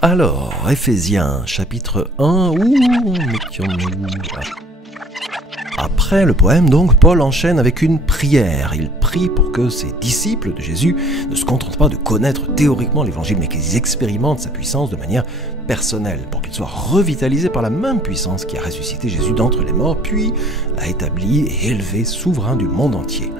Alors, Éphésiens, chapitre 1, mettions-nous là. Après le poème, donc, Paul enchaîne avec une prière. Il prie pour que ses disciples de Jésus ne se contentent pas de connaître théoriquement l'évangile, mais qu'ils expérimentent sa puissance de manière personnelle, pour qu'ils soient revitalisés par la même puissance qui a ressuscité Jésus d'entre les morts, puis l'a établi et élevé souverain du monde entier.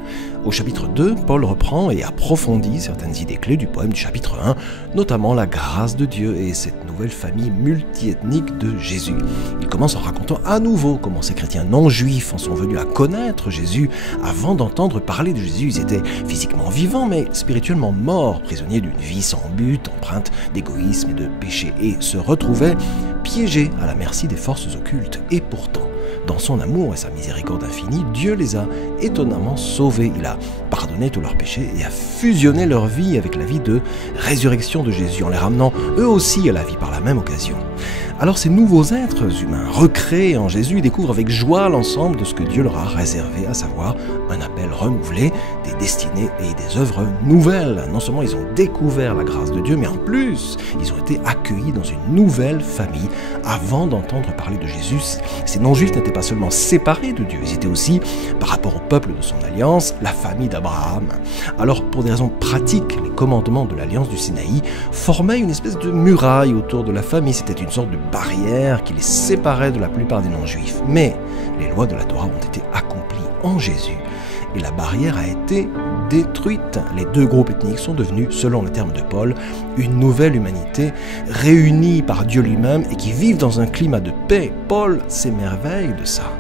Au chapitre 2, Paul reprend et approfondit certaines idées clés du poème du chapitre 1, notamment la grâce de Dieu et cette nouvelle famille multiethnique de Jésus. Il commence en racontant à nouveau comment ces chrétiens non-juifs en sont venus à connaître Jésus avant d'entendre parler de Jésus. Ils étaient physiquement vivants, mais spirituellement morts, prisonniers d'une vie sans but, empreinte d'égoïsme et de péché, et se retrouvaient piégés à la merci des forces occultes. Et pourtant, dans son amour et sa miséricorde infinie, Dieu les a étonnamment sauvés. Il a pardonné tous leurs péchés et a fusionné leur vie avec la vie de résurrection de Jésus, en les ramenant eux aussi à la vie par la même occasion. Alors ces nouveaux êtres humains, recréés en Jésus, découvrent avec joie l'ensemble de ce que Dieu leur a réservé, à savoir un appel renouvelé, des destinées et des œuvres nouvelles. Non seulement ils ont découvert la grâce de Dieu, mais en plus, ils ont été accueillis dans une nouvelle famille avant d'entendre parler de Jésus. Ces non-juifs n'étaient pas seulement séparés de Dieu, ils étaient aussi, par rapport au peuple de son alliance, la famille d'Abraham. Alors, pour des raisons pratiques, les commandements de l'alliance du Sinaï formaient une espèce de muraille autour de la famille. C'était une sorte de barrière qui les séparait de la plupart des non-juifs. Mais les lois de la Torah ont été accomplies en Jésus et la barrière a été détruite. Les deux groupes ethniques sont devenus, selon les termes de Paul, une nouvelle humanité réunie par Dieu lui-même et qui vivent dans un climat de paix. Paul s'émerveille de ça.